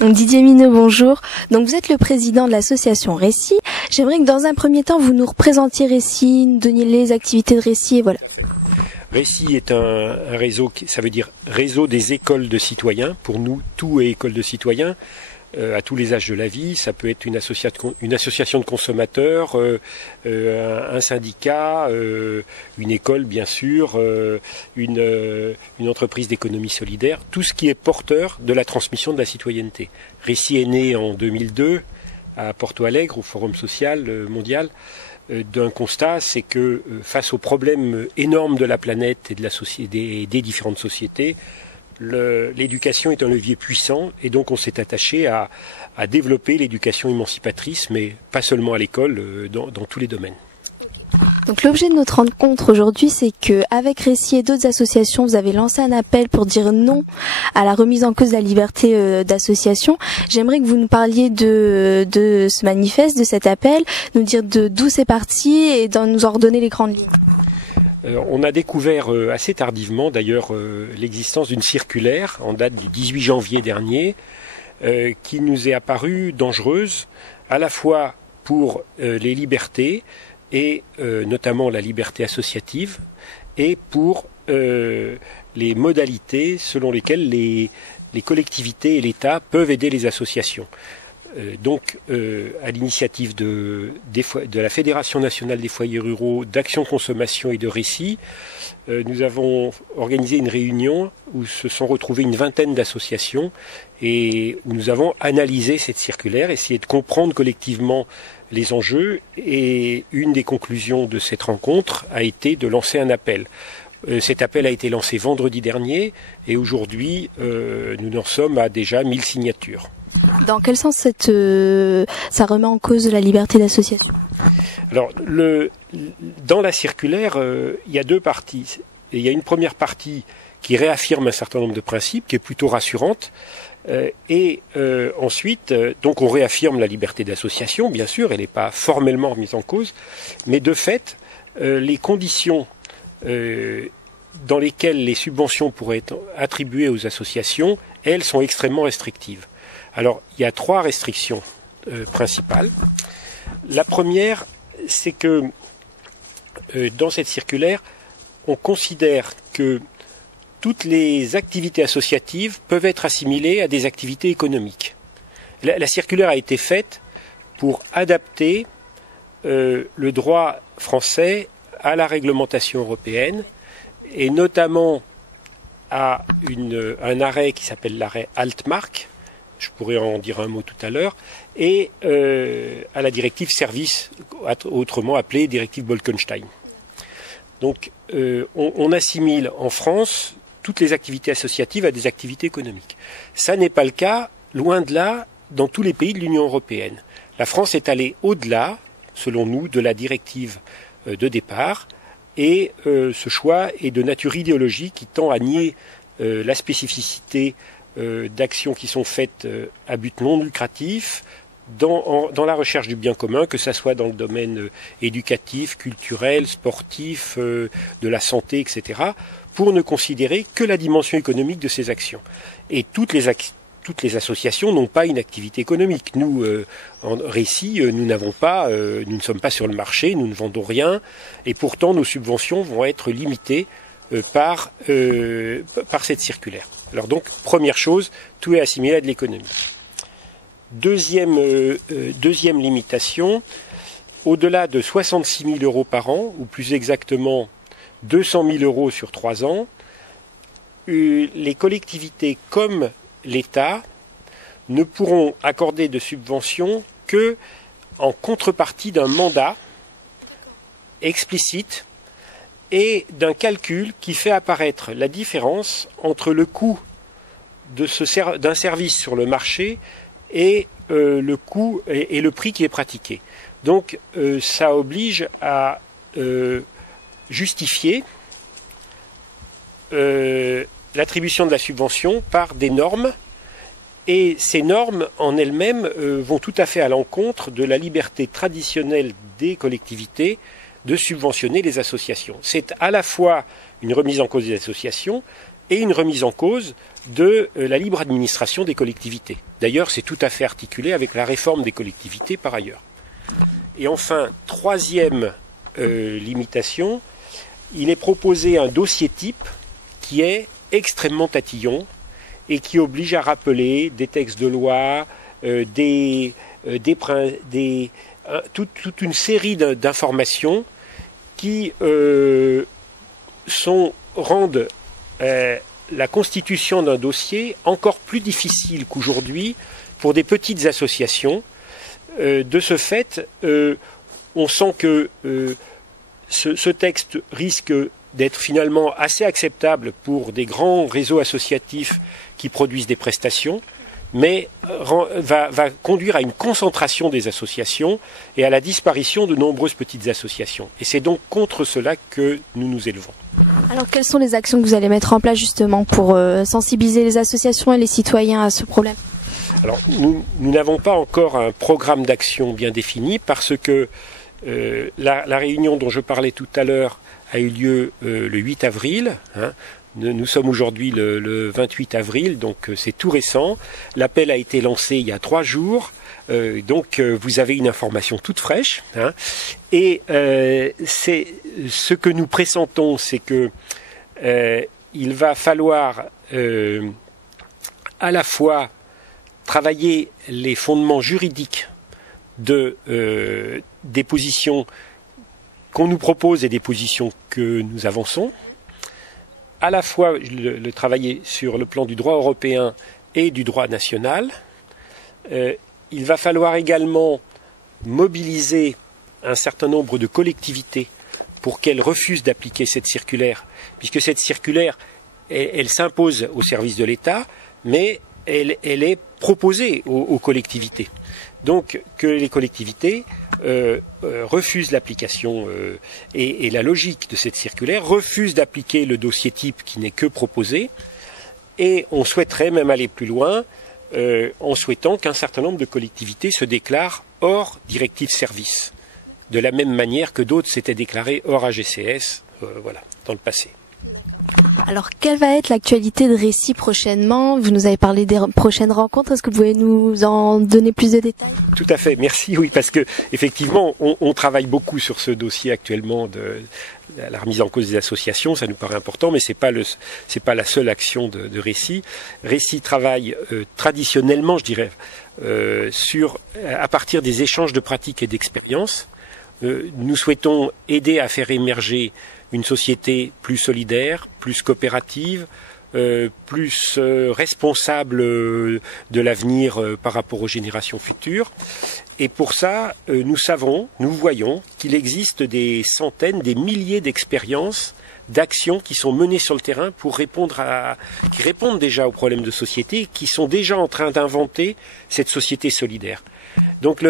Donc Didier Mineux, bonjour. Donc vous êtes le président de l'association Récit. J'aimerais que dans un premier temps vous nous représentiez Récit, nous donniez les activités de Récit et voilà. Récit est un réseau, ça veut dire réseau des écoles de citoyens. Pour nous, tout est école de citoyens. À tous les âges de la vie, ça peut être une association de consommateurs, un syndicat, une école bien sûr, une entreprise d'économie solidaire, tout ce qui est porteur de la transmission de la citoyenneté. Récit est né en 2002 à Porto Alegre, au Forum social mondial, d'un constat, c'est que face aux problèmes énormes de la planète et de la société, des différentes sociétés, l'éducation est un levier puissant et donc on s'est attaché à développer l'éducation émancipatrice, mais pas seulement à l'école, dans tous les domaines. Donc l'objet de notre rencontre aujourd'hui, c'est que avec Récit et d'autres associations, vous avez lancé un appel pour dire non à la remise en cause de la liberté d'association. J'aimerais que vous nous parliez de ce manifeste, de cet appel, nous dire d'où c'est parti et nous en redonner les grandes lignes. On a découvert assez tardivement d'ailleurs l'existence d'une circulaire en date du 18 janvier dernier qui nous est apparue dangereuse à la fois pour les libertés et notamment la liberté associative et pour les modalités selon lesquelles les collectivités et l'État peuvent aider les associations. Donc, à l'initiative de la Fédération nationale des foyers ruraux d'Action Consommation et de Récit, nous avons organisé une réunion où se sont retrouvées une vingtaine d'associations et où nous avons analysé cette circulaire, essayé de comprendre collectivement les enjeux, et une des conclusions de cette rencontre a été de lancer un appel. Cet appel a été lancé vendredi dernier et aujourd'hui nous en sommes à déjà 1000 signatures. Dans quel sens ça remet en cause la liberté d'association ? Alors, dans la circulaire, il y a deux parties. Et il y a une première partie qui réaffirme un certain nombre de principes, qui est plutôt rassurante. Ensuite, donc on réaffirme la liberté d'association, bien sûr, elle n'est pas formellement remise en cause, mais de fait, les conditions dans lesquelles les subventions pourraient être attribuées aux associations, elles sont extrêmement restrictives. Alors, il y a trois restrictions principales. La première, c'est que dans cette circulaire, on considère que toutes les activités associatives peuvent être assimilées à des activités économiques. La circulaire a été faite pour adapter le droit français à la réglementation européenne et notamment à un arrêt qui s'appelle l'arrêt Altmark, je pourrais en dire un mot tout à l'heure, et à la directive service, autrement appelée directive Bolkestein. Donc on assimile en France toutes les activités associatives à des activités économiques. Ça n'est pas le cas, loin de là, dans tous les pays de l'Union européenne. La France est allée au-delà, selon nous, de la directive de départ, et ce choix est de nature idéologique qui tend à nier la spécificité d'actions qui sont faites à but non lucratif dans la recherche du bien commun, que ce soit dans le domaine éducatif, culturel, sportif, de la santé, etc., pour ne considérer que la dimension économique de ces actions. Et toutes les associations n'ont pas une activité économique. Nous, en Récit, nous ne sommes pas sur le marché, nous ne vendons rien, et pourtant nos subventions vont être limitées par cette circulaire. Alors donc, première chose, tout est assimilé à de l'économie. Deuxième limitation, au-delà de 66 000 euros par an, ou plus exactement 200 000 euros sur 3 ans, les collectivités comme l'État ne pourront accorder de subventions que en contrepartie d'un mandat explicite et d'un calcul qui fait apparaître la différence entre le coût d'un service sur le marché et le coût et le prix qui est pratiqué. Donc ça oblige à justifier l'attribution de la subvention par des normes, et ces normes en elles-mêmes vont tout à fait à l'encontre de la liberté traditionnelle des collectivités de subventionner les associations. C'est à la fois une remise en cause des associations et une remise en cause de la libre administration des collectivités. D'ailleurs, c'est tout à fait articulé avec la réforme des collectivités par ailleurs. Et enfin, troisième limitation, il est proposé un dossier type qui est extrêmement tatillon et qui oblige à rappeler des textes de loi, toute une série d'informations qui rendent la constitution d'un dossier encore plus difficile qu'aujourd'hui pour des petites associations. De ce fait, on sent que ce texte risque d'être finalement assez acceptable pour des grands réseaux associatifs qui produisent des prestations, mais va conduire à une concentration des associations et à la disparition de nombreuses petites associations. Et c'est donc contre cela que nous nous élevons. Alors, quelles sont les actions que vous allez mettre en place justement pour sensibiliser les associations et les citoyens à ce problème ? Alors, nous n'avons pas encore un programme d'action bien défini parce que la réunion dont je parlais tout à l'heure a eu lieu le 8 avril. Nous sommes aujourd'hui le 28 avril, donc c'est tout récent. L'appel a été lancé il y a 3 jours, donc vous avez une information toute fraîche. Et c'est ce que nous pressentons, c'est que il va falloir à la fois travailler les fondements juridiques des positions qu'on nous propose et des positions que nous avançons, à la fois le travailler sur le plan du droit européen et du droit national. Il va falloir également mobiliser un certain nombre de collectivités pour qu'elles refusent d'appliquer cette circulaire, puisque cette circulaire, elle s'impose au service de l'État, mais elle est proposée aux collectivités. Donc que les collectivités refusent l'application et la logique de cette circulaire, refusent d'appliquer le dossier type qui n'est que proposé, et on souhaiterait même aller plus loin en souhaitant qu'un certain nombre de collectivités se déclarent hors directive service, de la même manière que d'autres s'étaient déclarés hors AGCS dans le passé. Alors, quelle va être l'actualité de Récy prochainement ? Vous nous avez parlé des prochaines rencontres. Est-ce que vous pouvez nous en donner plus de détails ? Tout à fait, merci. Oui, parce que effectivement, on travaille beaucoup sur ce dossier actuellement de la remise en cause des associations. Ça nous paraît important, mais c'est pas la seule action de Récy. Récy travaille traditionnellement, je dirais, à partir des échanges de pratiques et d'expériences. Nous souhaitons aider à faire émerger une société plus solidaire, plus coopérative, plus responsable de l'avenir par rapport aux générations futures. Et pour ça, nous voyons qu'il existe des centaines, des milliers d'expériences, d'actions qui sont menées sur le terrain pour qui répondent déjà aux problèmes de société, qui sont déjà en train d'inventer cette société solidaire. Donc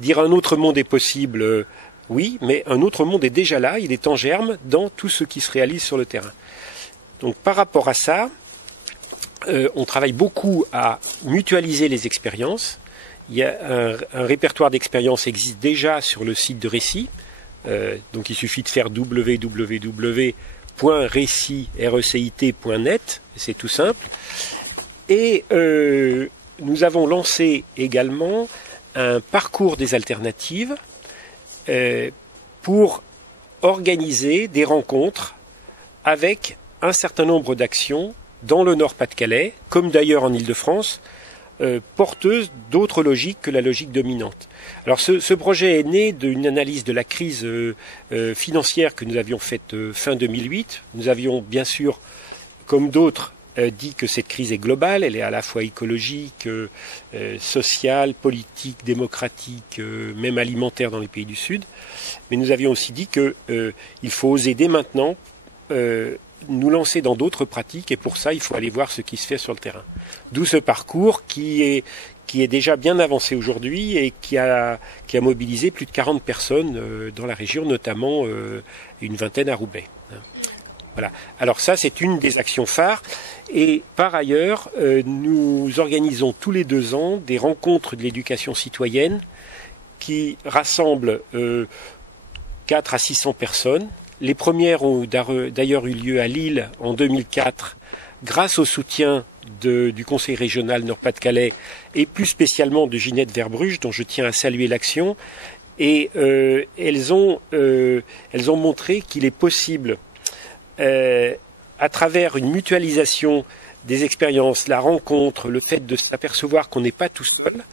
dire un autre monde est possible, oui, mais un autre monde est déjà là, il est en germe dans tout ce qui se réalise sur le terrain. Donc par rapport à ça, on travaille beaucoup à mutualiser les expériences. Il y a un répertoire d'expériences existe déjà sur le site de Récy, donc il suffit de faire www.recit.net, c'est tout simple. Et nous avons lancé également un parcours des alternatives pour organiser des rencontres avec un certain nombre d'actions dans le Nord-Pas-de-Calais, comme d'ailleurs en Île-de-France, porteuses d'autres logiques que la logique dominante. Alors ce projet est né d'une analyse de la crise financière que nous avions faite fin 2008. Nous avions bien sûr, comme d'autres, dit que cette crise est globale, elle est à la fois écologique, sociale, politique, démocratique, même alimentaire dans les pays du Sud. Mais nous avions aussi dit qu'il faut oser dès maintenant nous lancer dans d'autres pratiques, et pour ça il faut aller voir ce qui se fait sur le terrain. D'où ce parcours qui est déjà bien avancé aujourd'hui et qui a mobilisé plus de 40 personnes dans la région, notamment une vingtaine à Roubaix. Voilà. Alors ça, c'est une des actions phares. Et par ailleurs, nous organisons tous les 2 ans des rencontres de l'éducation citoyenne qui rassemblent 400 à 600 personnes Les premières ont d'ailleurs eu lieu à Lille en 2004, grâce au soutien du Conseil régional Nord-Pas-de-Calais et plus spécialement de Ginette Verbruge, dont je tiens à saluer l'action. Et elles ont montré qu'il est possible, à travers une mutualisation des expériences, la rencontre, le fait de s'apercevoir qu'on n'est pas tout seul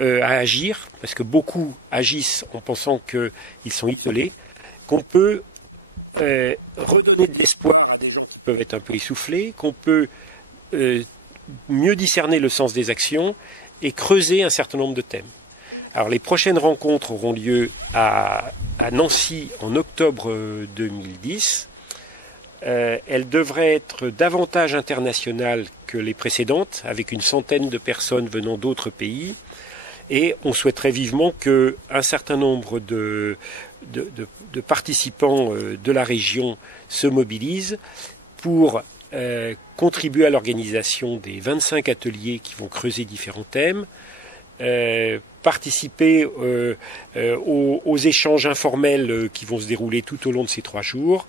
à agir, parce que beaucoup agissent en pensant qu'ils sont isolés, qu'on peut redonner de l'espoir à des gens qui peuvent être un peu essoufflés, qu'on peut mieux discerner le sens des actions et creuser un certain nombre de thèmes. Alors les prochaines rencontres auront lieu à Nancy en octobre 2010. Elles devraient être davantage internationales que les précédentes, avec une centaine de personnes venant d'autres pays. Et on souhaiterait vivement qu'un certain nombre de participants de la région se mobilisent pour contribuer à l'organisation des 25 ateliers qui vont creuser différents thèmes, participer aux échanges informels qui vont se dérouler tout au long de ces 3 jours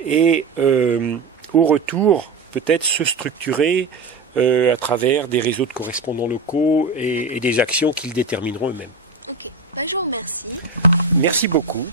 et au retour peut-être se structurer à travers des réseaux de correspondants locaux et des actions qu'ils détermineront eux-mêmes. Okay. Je vous remercie. Merci beaucoup.